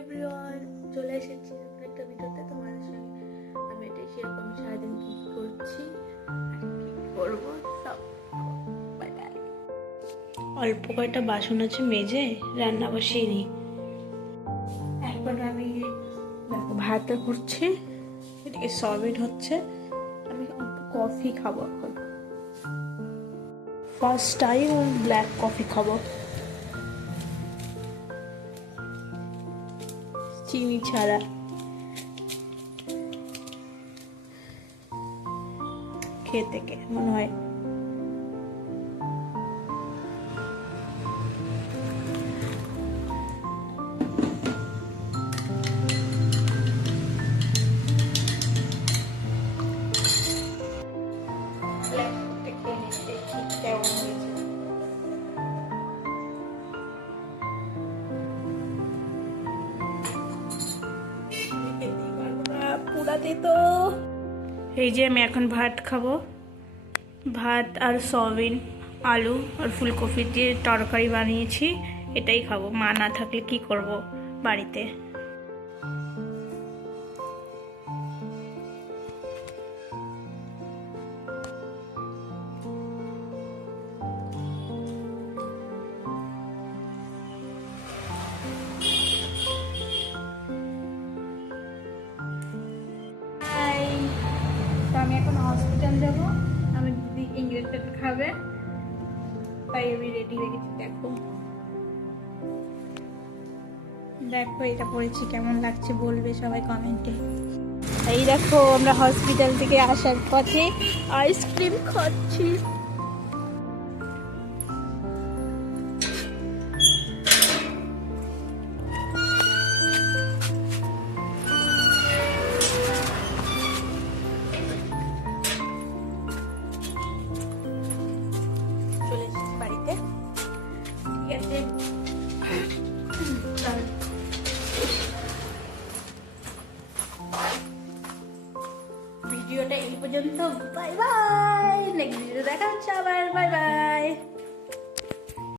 Everyone, চলে এসেছি নতুন একটা ভিডিওতে তোমাদের সঙ্গে। আমি এটাই সেরকম সারাদিন কি করছি আর কি করবো সব। Bye bye. অল্প কয়টা বাসন আছে মেজে রান্না বসিয়ে নিই। এখন আমি দেখো ভাত করছি, এদিকে সয়াবিন হচ্ছে। আমি কফি খাবো এখন, ফার্স্ট টাইম ব্ল্যাক কফি খাবো, চিনি ছাড়া। খেতে কেমন হয় পুরাতে তো। এই যে আমি এখন ভাত খাবো, ভাত আর সয়াবিন আলু আর ফুলকপি দিয়ে তরকারি বানিয়েছি, এটাই খাবো। মা না থাকলে কি করব বাড়িতে। তো আমি এখন হসপিটাল যাবো, আমি দিদি ইংরেজিটা খাবে, তাই আমি রেডি হয়ে গেছি। দেখো দেখো এটা পড়েছি, কেমন লাগছে বলবে সবাই কমেন্টে। এই দেখো আমরা হসপিটাল থেকে আসার পথে আইসক্রিম খাচ্ছি। চলে এসেছি বাড়িতে, ঠিক আছে। ভিডিওটা এই পর্যন্ত, বাই বাই। নেক্সট ভিডিও দেখা হচ্ছে আবার, বাই বাই।